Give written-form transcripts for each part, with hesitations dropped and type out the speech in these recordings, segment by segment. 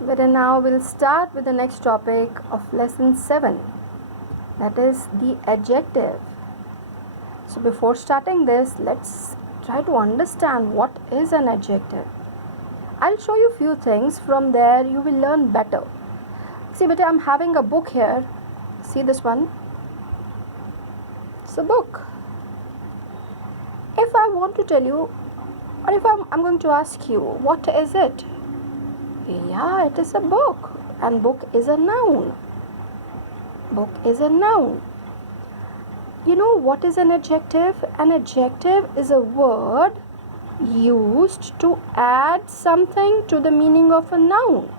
But now we'll start with the next topic of lesson 7, that is the adjective. So before starting this, let's try to understand what is an adjective. I'll show you a few things. From there you will learn better. See, but I'm having a book here. See this one? It's a book. If I want to tell you, or if I'm going to ask you, what is it? Yeah, it is a book, and book is a noun. Book is a noun. You know what is an adjective? An adjective is a word used to add something to the meaning of a noun.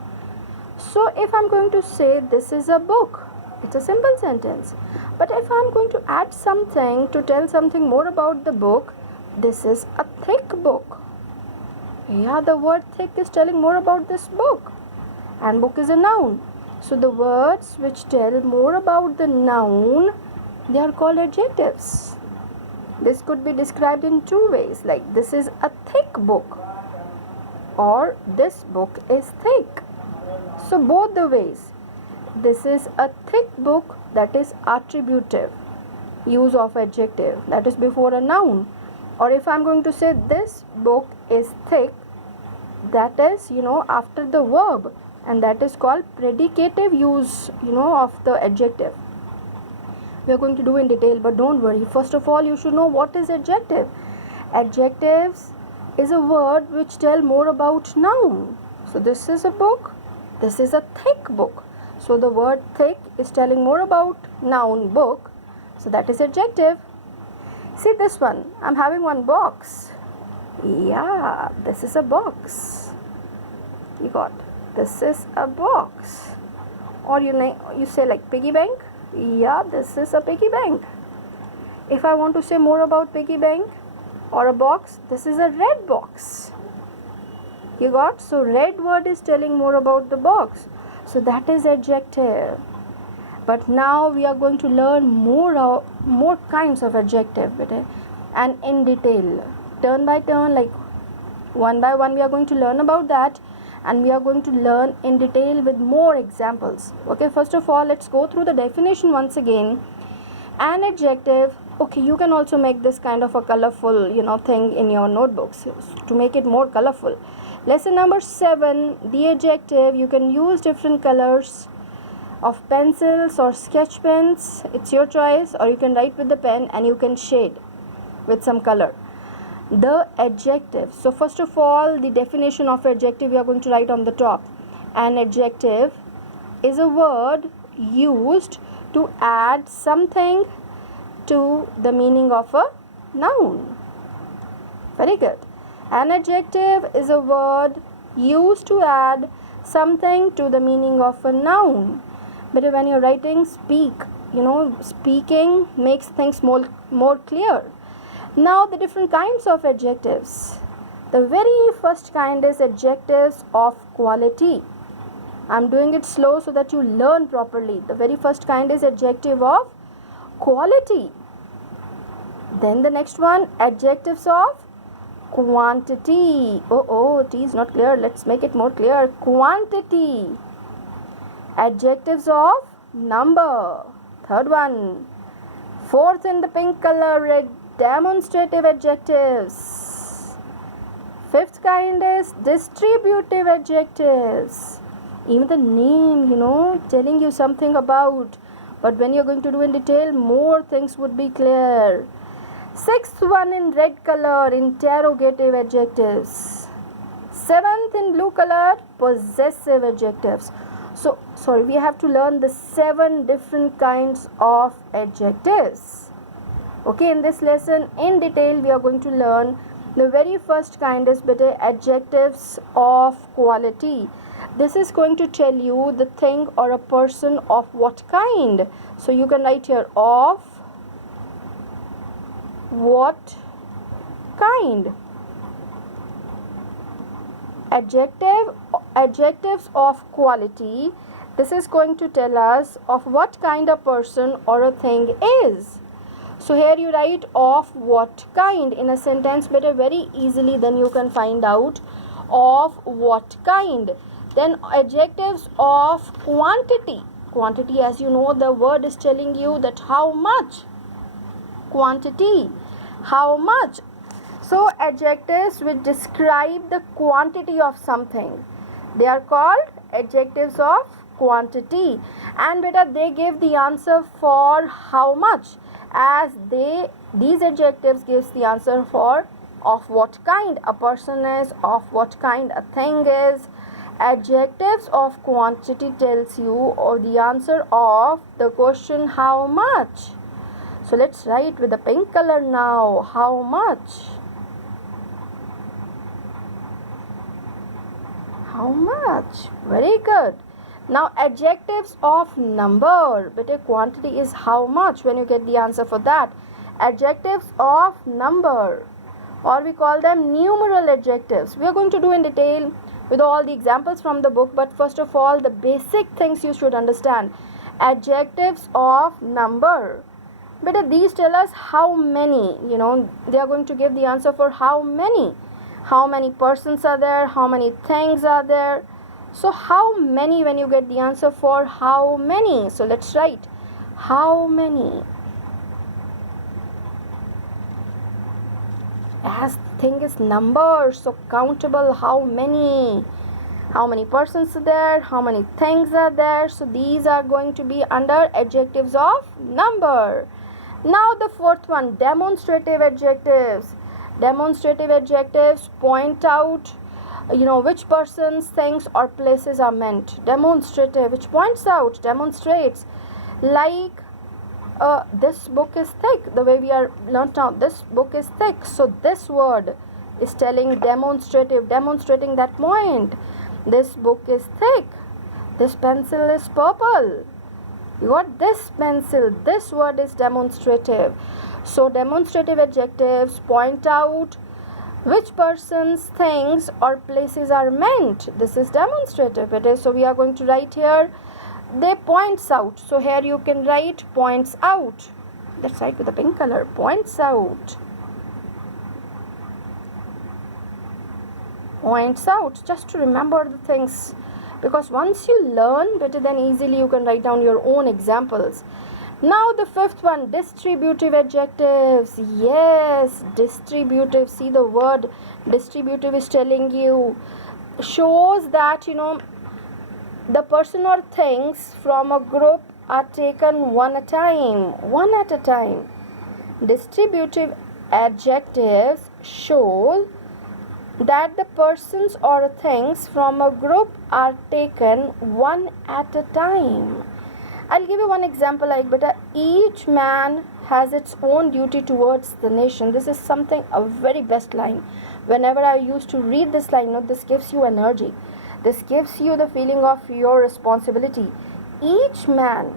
So if I'm going to say this is a book, it's a simple sentence. But if I'm going to add something to tell something more about the book, this is a thick book. Yeah, the word thick is telling more about this book. And book is a noun. So the words which tell more about the noun, they are called adjectives. This could be described in two ways, like this is a thick book or this book is thick. So both the ways. This is a thick book, that is attributive use of adjective, that is before a noun. Or if I'm going to say this book is thick, that is after the verb, and that is called predicative use of the adjective. We are going to do in detail, but don't worry. First of all, you should know what is adjective. Adjectives is a word which tell more about noun. So this is a book, this is a thick book. So the word thick is telling more about noun book. So that is adjective. See this one, I'm having one box. Yeah, this is a box. You got, this is a box. Or you say like piggy bank. Yeah, this is a piggy bank. If I want to say more about piggy bank or a box, this is a red box. You got, so red word is telling more about the box. So that is adjective. But now we are going to learn more kinds of adjective, and in detail, turn by turn, like one by one we are going to learn about that, and we are going to learn in detail with more examples. Okay, first of all, let's go through the definition once again. An adjective, okay, you can also make this kind of a colorful thing in your notebooks to make it more colorful. Lesson number 7, the adjective. You can use different colors of pencils or sketch pens, it's your choice, or you can write with the pen and you can shade with some color. The adjective. So first of all, the definition of adjective we are going to write on the top. An adjective is a word used to add something to the meaning of a noun. Very good. An adjective is a word used to add something to the meaning of a noun. But when you're writing, speaking makes things more clear. Now the different kinds of adjectives. The very first kind is adjectives of quality. I'm doing it slow so that you learn properly. The very first kind is adjective of quality. Then the next one, adjectives of quantity. T is not clear. Let's make it more clear. Quantity. Adjectives of number. Third one. Fourth in the pink color, demonstrative adjectives. Fifth kind is distributive adjectives. Even the name, telling you something about. But when you're going to do in detail, more things would be clear. Sixth one in red color, interrogative adjectives. Seventh in blue color, possessive adjectives. So, we have to learn the 7 different kinds of adjectives. Okay, in this lesson, in detail, we are going to learn the very first kind is adjectives of quality. This is going to tell you the thing or a person of what kind. So, you can write here of what kind. Adjectives of quality. This is going to tell us of what kind a person or a thing is. So here you write of what kind in a sentence, very easily then you can find out of what kind. Then adjectives of quantity. Quantity, as you know, the word is telling you that how much. Quantity, how much. So adjectives which describe the quantity of something, they are called adjectives of quantity. And beta, they give the answer for how much, as these adjectives gives the answer for of what kind a person is, of what kind a thing is. Adjectives of quantity tells you or the answer of the question how much. So let's write with the pink color now. How much? How much? Very good. Now adjectives of number. But a quantity is how much when you get the answer for that. Adjectives of number, or we call them numeral adjectives. We are going to do in detail with all the examples from the book, but first of all the basic things you should understand. Adjectives of number. But these tell us how many, they are going to give the answer for how many. How many persons are there, how many things are there. So how many when you get the answer for how many. So let's write how many. As the thing is number, so countable, how many. How many persons are there, how many things are there. So these are going to be under adjectives of number. Now the fourth one, demonstrative adjectives. Demonstrative adjectives point out, which persons, things or places are meant. Demonstrative, which points out, demonstrates. Like this book is thick, the way we are learnt now, this book is thick. So this word is telling demonstrative, demonstrating that point. This book is thick. This pencil is purple. You got this pencil. This word is demonstrative. So demonstrative adjectives point out which persons, things or places are meant. This is demonstrative. It is. So we are going to write here, they points out. So here you can write points out. Let's write with the pink color. Points out. Points out. Just to remember the things. Because once you learn better, then easily you can write down your own examples. Now the fifth one, distributive adjectives. Yes, distributive. See, the word distributive is telling you, shows that, the person or things from a group are taken one at a time. One at a time. Distributive adjectives show that the persons or things from a group are taken one at a time. I'll give you one example like, beta, each man has its own duty towards the nation. This is something, a very best line. Whenever I used to read this line, this gives you energy. This gives you the feeling of your responsibility. Each man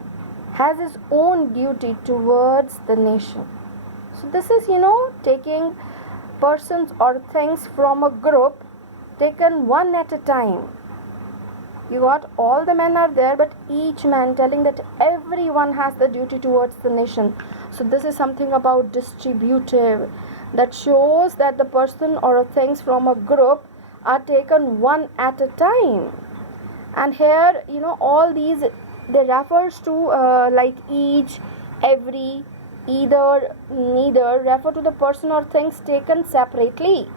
has his own duty towards the nation. So this is, taking persons or things from a group taken one at a time. You got all the men are there, but each man, telling that everyone has the duty towards the nation. So this is something about distributive, that shows that the person or things from a group are taken one at a time. And here, all these, they refers to like each, every, either, neither, refer to the person or things taken separately.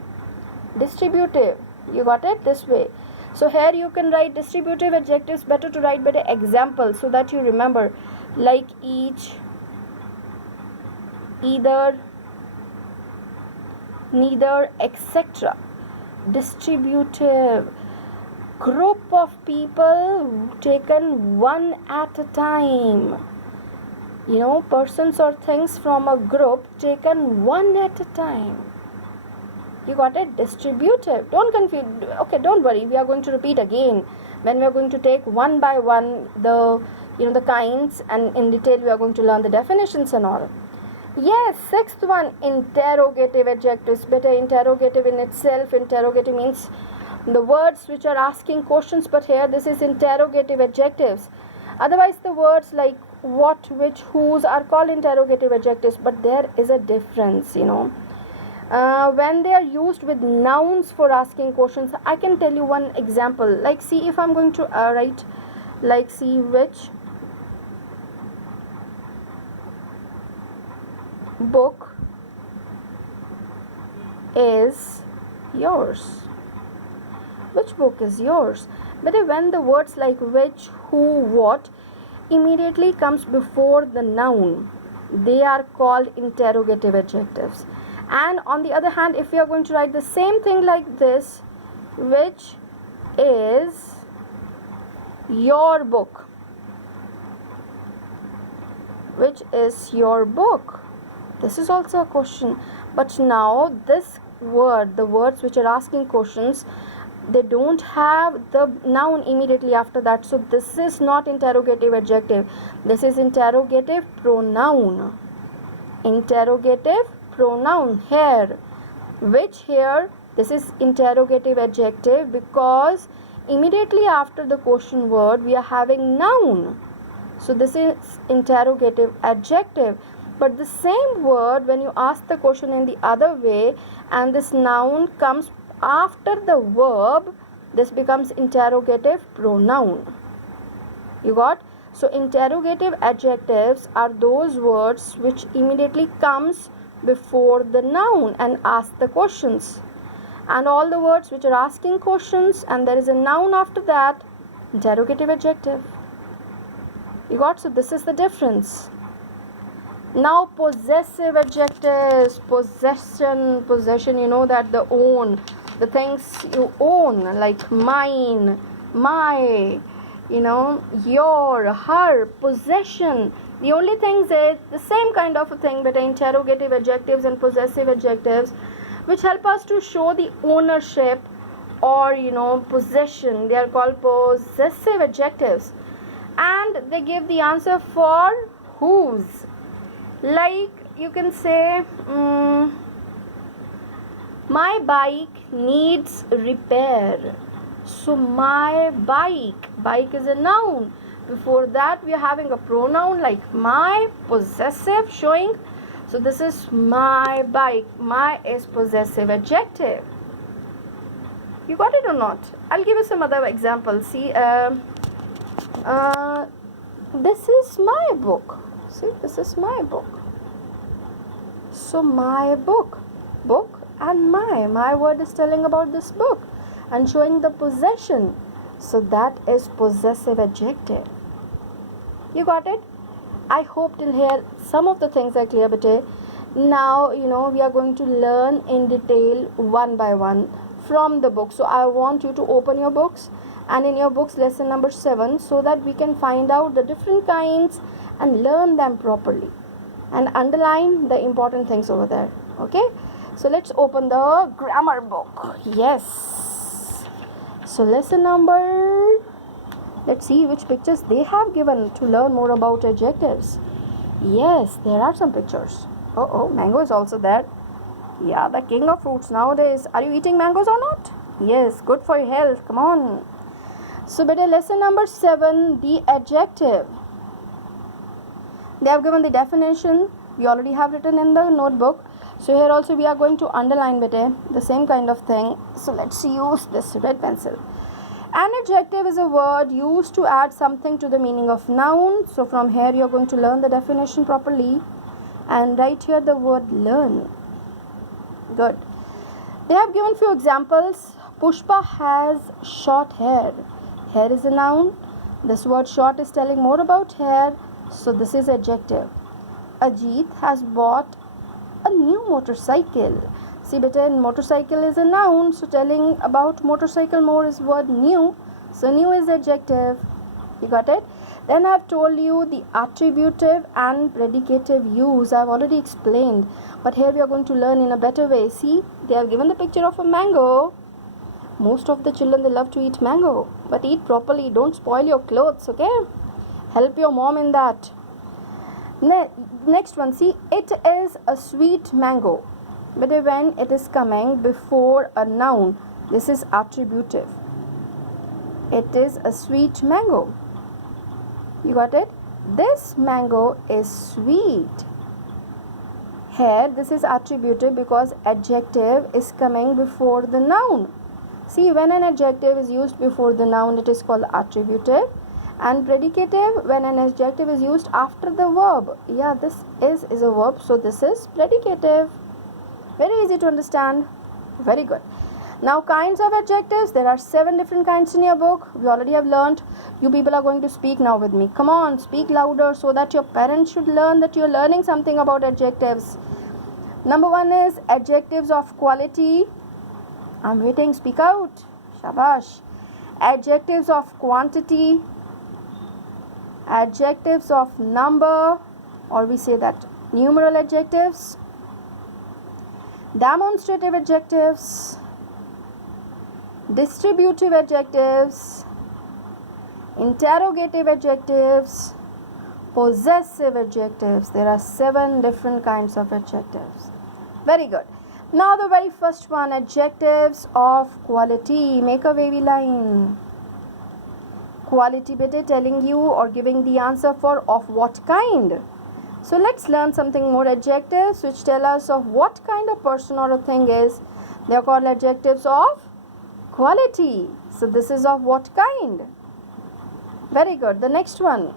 Distributive, you got it this way. So here you can write distributive adjectives, better to write better examples so that you remember, like each, either, neither, etc. Distributive, group of people taken one at a time. Persons or things from a group taken one at a time. You got it? Distributive. Don't confuse. Okay, don't worry. We are going to repeat again. When we are going to take one by one the kinds, and in detail we are going to learn the definitions and all. Yes, sixth one, interrogative adjectives. Better interrogative in itself. Interrogative means the words which are asking questions, but here this is interrogative adjectives. Otherwise the words like what, which, whose are called interrogative adjectives, but there is a difference, When they are used with nouns for asking questions, I can tell you one example. Like, see, if I'm going to write, like, see, which book is yours? Which book is yours? But when the words like which, who, what immediately comes before the noun, they are called interrogative adjectives. And on the other hand, if we are going to write the same thing like this, which is your book? Which is your book? This is also a question. But now this word, the words which are asking questions, they don't have the noun immediately after that. So this is not interrogative adjective. This is interrogative pronoun. Interrogative pronoun. Here, which, here, this is interrogative adjective because immediately after the question word we are having noun. So this is interrogative adjective. But the same word, when you ask the question in the other way and this noun comes after the verb, this becomes interrogative pronoun. You got? So interrogative adjectives are those words which immediately comes before the noun and ask the questions. And all the words which are asking questions and there is a noun after that, interrogative adjective. You got? So this is the difference. Now possessive adjectives. Possession, you know that the own, the things you own, like mine, my, you know, your, her, possession. The only things is the same kind of a thing between interrogative adjectives and possessive adjectives, which help us to show the ownership or, you know, possession. They are called possessive adjectives, and they give the answer for whose. Like you can say, my bike needs repair. So my bike is a noun. Before that we are having a pronoun like my, possessive, showing. So this is my bike. My is possessive adjective. You got it or not? I'll give you some other examples. See, this is my book. See, this is my book. So my book and my word is telling about this book and showing the possession. So that is possessive adjective. You got it? I hope till here some of the things are clear. But now, you know, we are going to learn in detail one by one from the book. So I want you to open your books, and in your books lesson number 7, so that we can find out the different kinds and learn them properly and underline the important things over there. Okay, so let's open the grammar book. Yes, so lesson number, let's see which pictures they have given to learn more about adjectives. Yes, there are some pictures. Oh, mango is also there. Yeah, the king of fruits nowadays. Are you eating mangoes or not? Yes, good for your health. Come on. So beta, lesson number 7, the adjective. They have given the definition. We already have written in the notebook. So here also we are going to underline beta, the same kind of thing. So let's use this red pencil. An adjective is a word used to add something to the meaning of noun. So from here you are going to learn the definition properly and write here the word learn. Good. They have given few examples. Pushpa has short hair. Hair is a noun. This word short is telling more about hair. So this is adjective. Ajit has bought a new motorcycle. See beta, motorcycle is a noun. So telling about motorcycle more is word new. So new is adjective. You got it? Then I have told you the attributive and predicative use. I have already explained. But here we are going to learn in a better way. See, they have given the picture of a mango. Most of the children, they love to eat mango. But eat properly. Don't spoil your clothes, okay? Help your mom in that. Next one, see, it is a sweet mango. But when it is coming before a noun, this is attributive. It is a sweet mango. You got it? This mango is sweet. Here this is attributive because adjective is coming before the noun. See, when an adjective is used before the noun, it is called attributive, and predicative when an adjective is used after the verb. Yeah, this is a verb, so this is predicative. Very easy to understand. Very good. Now, kinds of adjectives. There are 7 different kinds in your book. We already have learned. You people are going to speak now with me. Come on, speak louder so that your parents should learn that you're learning something about adjectives. Number 1 is adjectives of quality. I'm waiting. Speak out. Shabash. Adjectives of quantity. Adjectives of number, or we say that numeral adjectives. Demonstrative adjectives. Distributive adjectives. Interrogative adjectives. Possessive adjectives. There are 7 different kinds of adjectives. Very good. Now the very first one, adjectives of quality. Make a wavy line. Quality bete telling you or giving the answer for of what kind. So let's learn something more. Adjectives which tell us of what kind of person or a thing is. They are called adjectives of quality. So this is of what kind. Very good. The next one.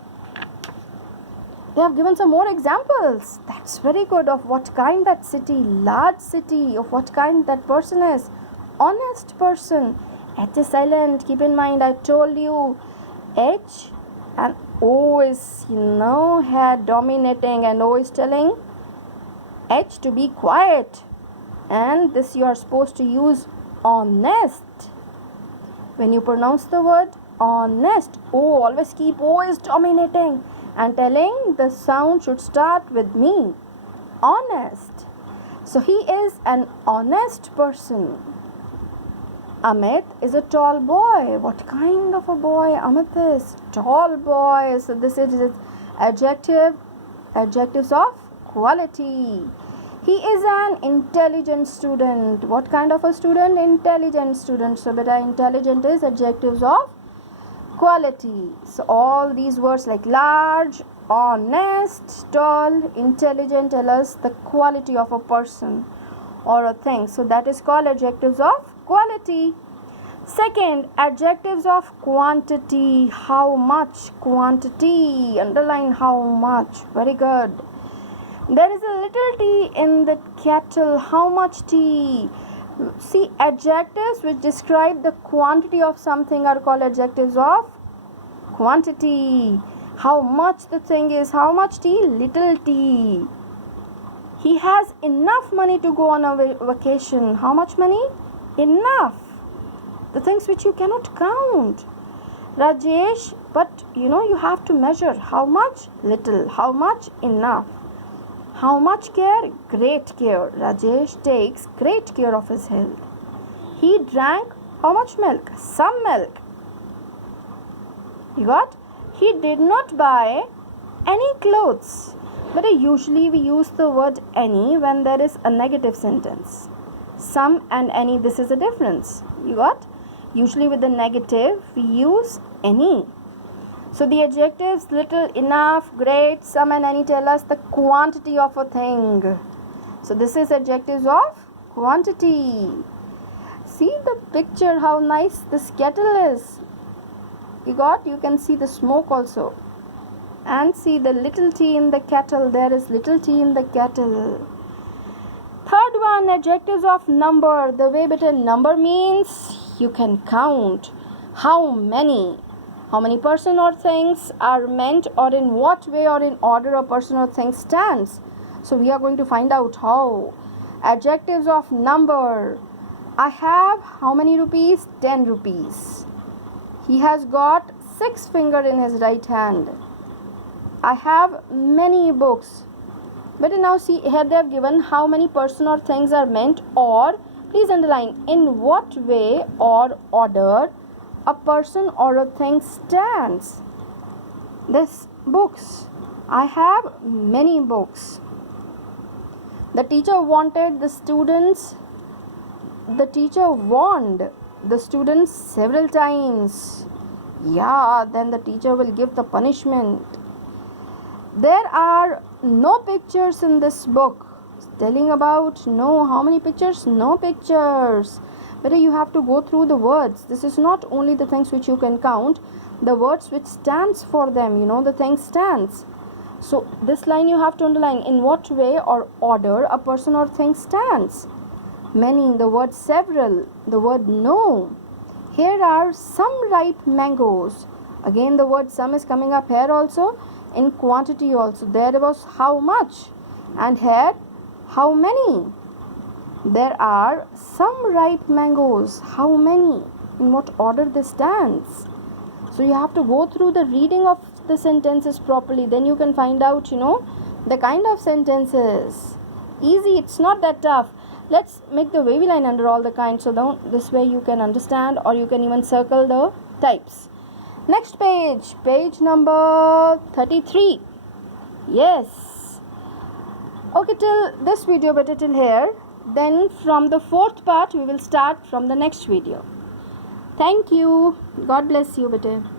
They have given some more examples. That's very good. Of what kind that city, large city, of what kind that person is. Honest person. H is silent. Keep in mind, I told you H and O is, here dominating, and O is telling H to be quiet. And this you are supposed to use honest. When you pronounce the word honest, O, always keep O is dominating and telling the sound should start with me. Honest. So he is an honest person. Amit is a tall boy. What kind of a boy Amit is? Tall boy. So this is adjectives of quality. He is an intelligent student. What kind of a student? Intelligent student. So beta, intelligent is adjectives of quality. So all these words like large, honest, tall, intelligent tell us the quality of a person or a thing. So that is called adjectives of quality. Second, adjectives of quantity. How much? Quantity. Underline how much. Very good. There is a little tea in the kettle. How much tea? See, adjectives which describe the quantity of something are called adjectives of quantity. How much the thing is. How much tea? Little tea. He has enough money to go on a vacation. How much money? Enough. The things which you cannot count. Rajesh, but you have to measure. How much? Little. How much? Enough. How much care? Great care. Rajesh takes great care of his health. He drank how much milk? Some milk. You got? He did not buy any clothes. But usually we use the word any when there is a negative sentence. Some and any, this is a difference. You got? Usually with the negative we use any. So the adjectives little, enough, great, some and any tell us the quantity of a thing. So this is adjectives of quantity. See the picture, how nice this kettle is. You got? You can see the smoke also. And see the little tea in the kettle. There is little tea in the kettle. Third one, adjectives of number. The way between number means you can count. How many? How many person or things are meant, or in what way or in order a person or thing stands. So we are going to find out how. Adjectives of number. I have how many rupees? 10 rupees. He has got 6 fingers in his right hand. I have many books. But now see, here they have given how many person or things are meant, or please underline in what way or order a person or a thing stands. This books. I have many books. The teacher wanted the students. The teacher warned the students several times. Yeah, then the teacher will give the punishment. There are no pictures in this book. Telling about no. How many pictures? No pictures. But you have to go through the words. This is not only the things which you can count, the words which stands for them. The thing stands. So this line you have to underline. In what way or order a person or thing stands? Many. The word several. The word no. Here are some ripe mangoes. Again the word some is coming up here also. In quantity also. There was how much. And here how many. There are some ripe mangoes. How many? In what order they stands? So you have to go through the reading of the sentences properly. Then you can find out, the kind of sentences. Easy. It's not that tough. Let's make the wavy line under all the kinds. So this way you can understand, or you can even circle the types. Next page. Page number 33. Yes. Okay, till this video, better till here. Then from the fourth part, we will start from the next video. Thank you. God bless you, bete.